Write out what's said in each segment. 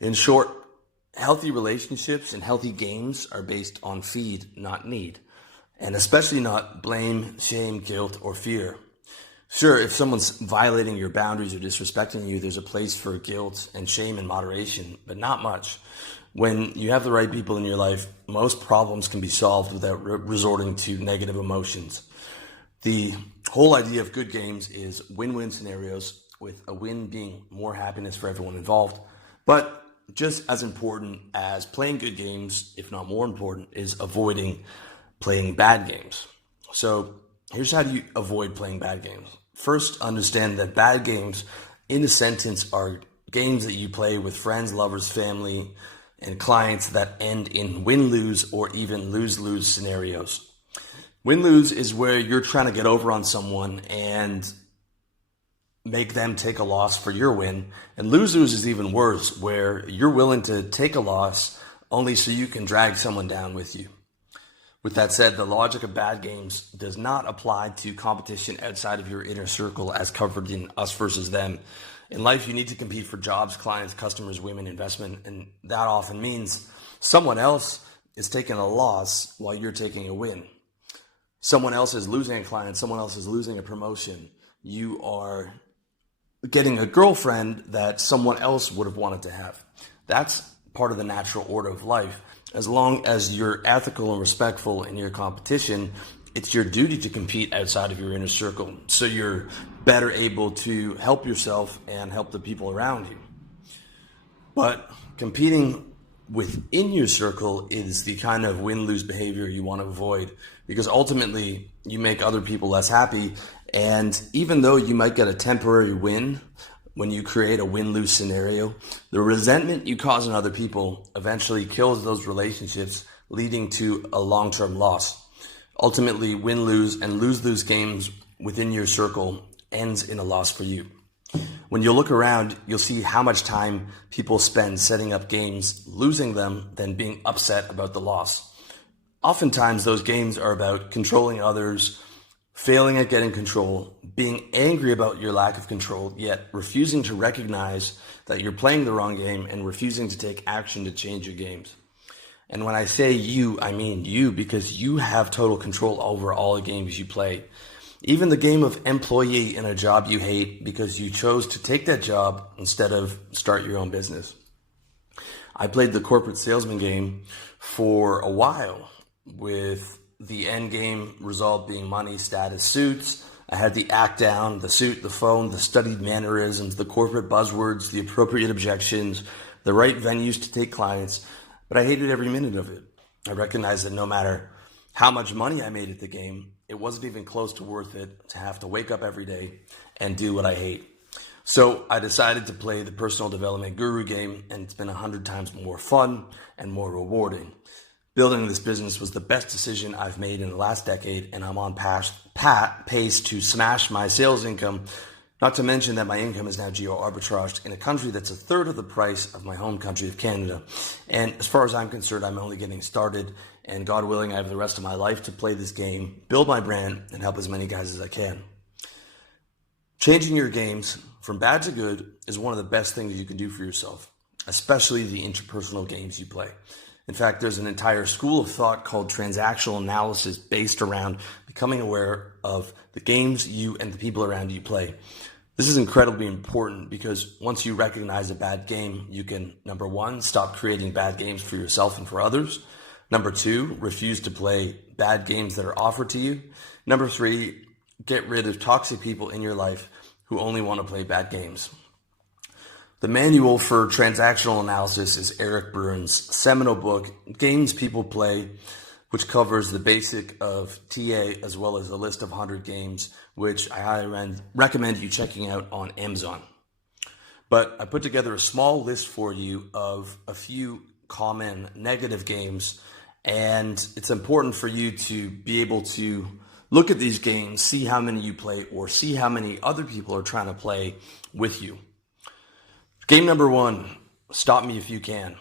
In short, healthy relationships and healthy games are based on feed, not need, and especially not blame, shame, guilt, or fear. Sure, if someone's violating your boundaries or disrespecting you, there's a place for guilt and shame in moderation, but not much. When you have the right people in your life, most problems can be solved without resorting to negative emotions. The whole idea of good games is win-win scenarios, with a win being more happiness for everyone involved. But just as important as playing good games, if not more important, is avoiding playing bad games. So here's how do you avoid playing bad games. First, understand that bad games, in a sentence, are games that you play with friends, lovers, family, and clients that end in win-lose or even lose-lose scenarios. Win-lose is where you're trying to get over on someone and make them take a loss for your win. And lose-lose is even worse, where you're willing to take a loss only so you can drag someone down with you. With that said, the logic of bad games does not apply to competition outside of your inner circle as covered in Us versus Them. In life, you need to compete for jobs, clients, customers, women, investment, and that often means someone else is taking a loss while you're taking a win. Someone else is losing a client, someone else is losing a promotion. You are getting a girlfriend that someone else would have wanted to have. That's part of the natural order of life. As long as you're ethical and respectful in your competition, it's your duty to compete outside of your inner circle, so you're better able to help yourself and help the people around you. But competing within your circle is the kind of win-lose behavior you want to avoid, because ultimately you make other people less happy. And even though you might get a temporary win when you create a win-lose scenario, the resentment you cause in other people eventually kills those relationships, leading to a long-term loss. Ultimately, win-lose and lose-lose games within your circle ends in a loss for you. When you look around, you'll see how much time people spend setting up games, losing them, then being upset about the loss. Oftentimes, those games are about controlling others, failing at getting control, being angry about your lack of control, yet refusing to recognize that you're playing the wrong game and refusing to take action to change your games. And when I say you, I mean you, because you have total control over all the games you play. Even the game of employee in a job you hate because you chose to take that job instead of start your own business. I played the corporate salesman game for a while, with the end game result being money, status, suits. I had the act down, the suit, the phone, the studied mannerisms, the corporate buzzwords, the appropriate objections, the right venues to take clients, but I hated every minute of it. I recognized that no matter how much money I made at the game, it wasn't even close to worth it to have to wake up every day and do what I hate. So I decided to play the personal development guru game, and it's been 100 times more fun and more rewarding. Building this business was the best decision I've made in the last decade, and I'm on pace to smash my sales income, not to mention that my income is now geo-arbitraged in a country that's a third of the price of my home country of Canada. And as far as I'm concerned, I'm only getting started, and God willing, I have the rest of my life to play this game, build my brand, and help as many guys as I can. Changing your games from bad to good is one of the best things you can do for yourself, especially the interpersonal games you play. In fact, there's an entire school of thought called transactional analysis based around becoming aware of the games you and the people around you play. This is incredibly important because once you recognize a bad game, you can, number one, stop creating bad games for yourself and for others. Number two, refuse to play bad games that are offered to you. Number three, get rid of toxic people in your life who only want to play bad games. The manual for transactional analysis is Eric Byrne's seminal book, Games People Play, which covers the basic of TA as well as a list of 100 games, which I highly recommend you checking out on Amazon. But I put together a small list for you of a few common negative games, and it's important for you to be able to look at these games, see how many you play, or see how many other people are trying to play with you. Game number one, Stop Me If You Can.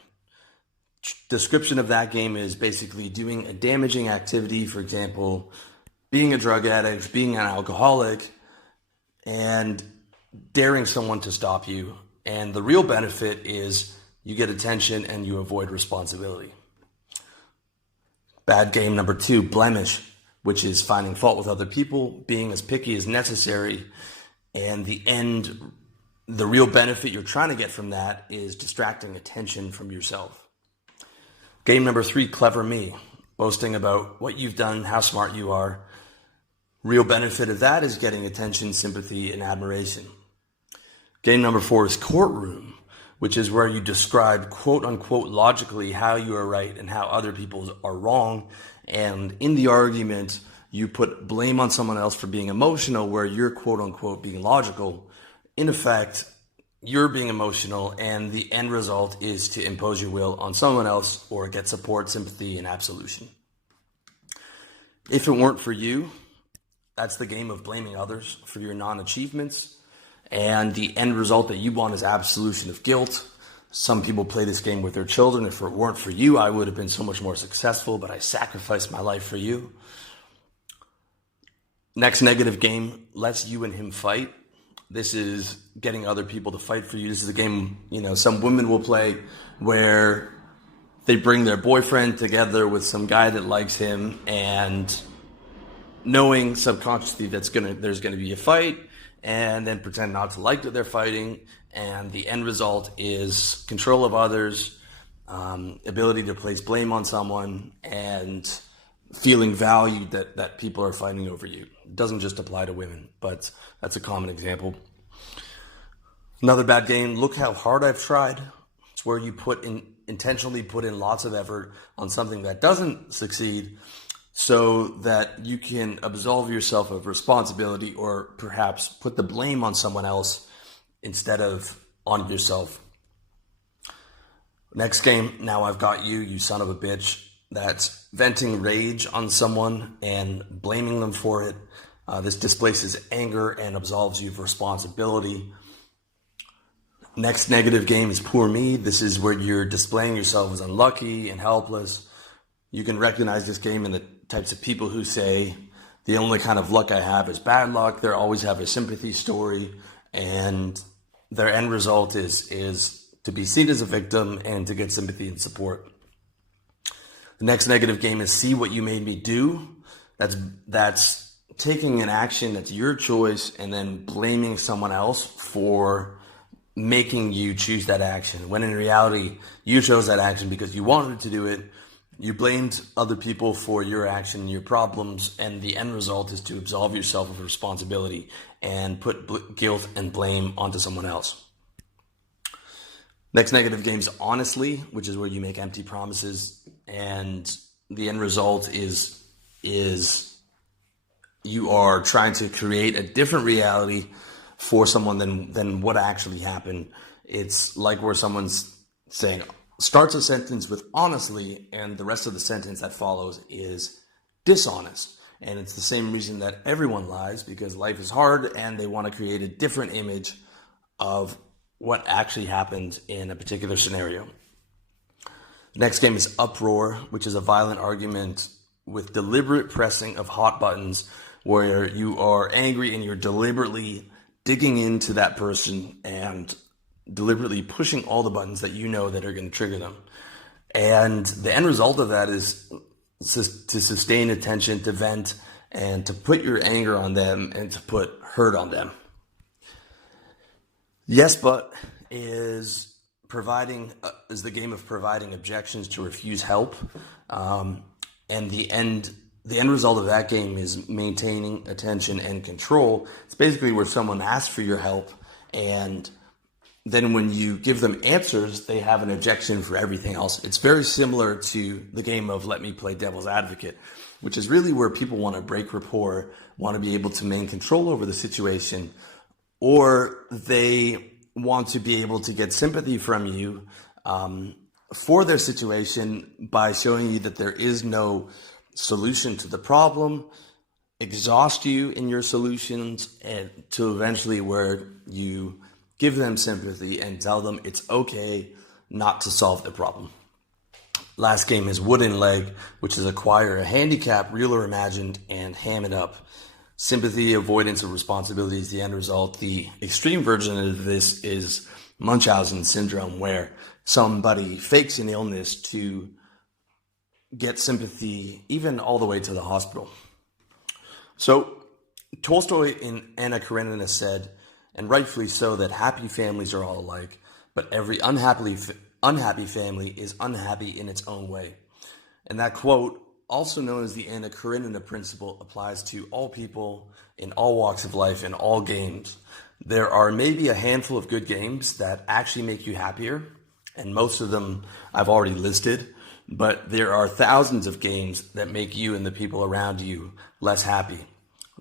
Description of that game is basically doing a damaging activity, for example, being a drug addict, being an alcoholic, and daring someone to stop you. And the real benefit is You get attention and you avoid responsibility. Bad game number 2, blemish, which is finding fault with other people, being as picky as necessary, and the real benefit you're trying to get from that is distracting attention from yourself. Game number 3, clever me, boasting about what you've done, how smart you are. Real benefit of that is getting attention, sympathy, and admiration. Game number 4 is courtroom, which is where you describe quote unquote logically how you are right and how other people are wrong. And in the argument, you put blame on someone else for being emotional where you're quote unquote being logical. In effect, you're being emotional and the end result is to impose your will on someone else or get support, sympathy, and absolution. If it weren't for you, that's the game of blaming others for your non-achievements. And the end result that you want is absolution of guilt. Some people play this game with their children. If it weren't for you, I would have been so much more successful, but I sacrificed my life for you. Next negative game, let's you and him fight. This is getting other people to fight for you. This is a game, some women will play where they bring their boyfriend together with some guy that likes him and knowing subconsciously there's going to be a fight, and then pretend not to like that they're fighting, and the end result is control of others, ability to place blame on someone, and feeling valued that people are fighting over you. It doesn't just apply to women, but that's a common example. Another bad game, look how hard I've tried. It's where you intentionally put in lots of effort on something that doesn't succeed so that you can absolve yourself of responsibility or perhaps put the blame on someone else instead of on yourself. Next game, now I've got you, you son of a bitch. That's venting rage on someone and blaming them for it. This displaces anger and absolves you of responsibility. Next negative game is poor me. This is where you're displaying yourself as unlucky and helpless. You can recognize this game in the types of people who say, the only kind of luck I have is bad luck. They always have a sympathy story, and their end result is to be seen as a victim and to get sympathy and support. The next negative game is see what you made me do. That's taking an action that's your choice and then blaming someone else for making you choose that action, when in reality, you chose that action because you wanted to do it. You blamed other people for your action and your problems, and the end result is to absolve yourself of responsibility and put guilt and blame onto someone else. Next negative game is honestly, which is where you make empty promises, and the end result is you are trying to create a different reality for someone than what actually happened. It's like where someone's saying, starts a sentence with honestly, and the rest of the sentence that follows is dishonest. And it's the same reason that everyone lies, because life is hard and they want to create a different image of what actually happened in a particular scenario. The next game is uproar, which is a violent argument with deliberate pressing of hot buttons where you are angry and you're deliberately digging into that person and deliberately pushing all the buttons that you know that are going to trigger them. And the end result of that is to sustain attention, to vent, and to put your anger on them and to put hurt on them. Yes, but is the game of providing objections to refuse help. And the end result of that game is maintaining attention and control. It's basically where someone asks for your help, and then when you give them answers, they have an objection for everything else. It's very similar to the game of let me play devil's advocate, which is really where people want to break rapport, want to be able to maintain control over the situation, or they want to be able to get sympathy from you for their situation by showing you that there is no solution to the problem, exhaust you in your solutions, and to eventually where you give them sympathy and tell them it's okay not to solve the problem. Last game is wooden leg, which is acquire a handicap, real or imagined, and ham it up. Sympathy, avoidance of responsibility is the end result. The extreme version of this is Munchausen syndrome, where somebody fakes an illness to get sympathy, even all the way to the hospital. So Tolstoy in Anna Karenina said, and rightfully so, that happy families are all alike, but every unhappy family is unhappy in its own way. And that quote, also known as the Anna Karenina principle, applies to all people in all walks of life in all games. There are maybe a handful of good games that actually make you happier, and most of them I've already listed, but there are thousands of games that make you and the people around you less happy.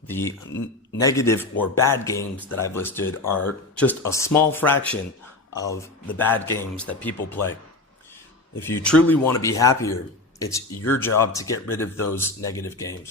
The negative or bad games that I've listed are just a small fraction of the bad games that people play. If you truly want to be happier, it's your job to get rid of those negative games.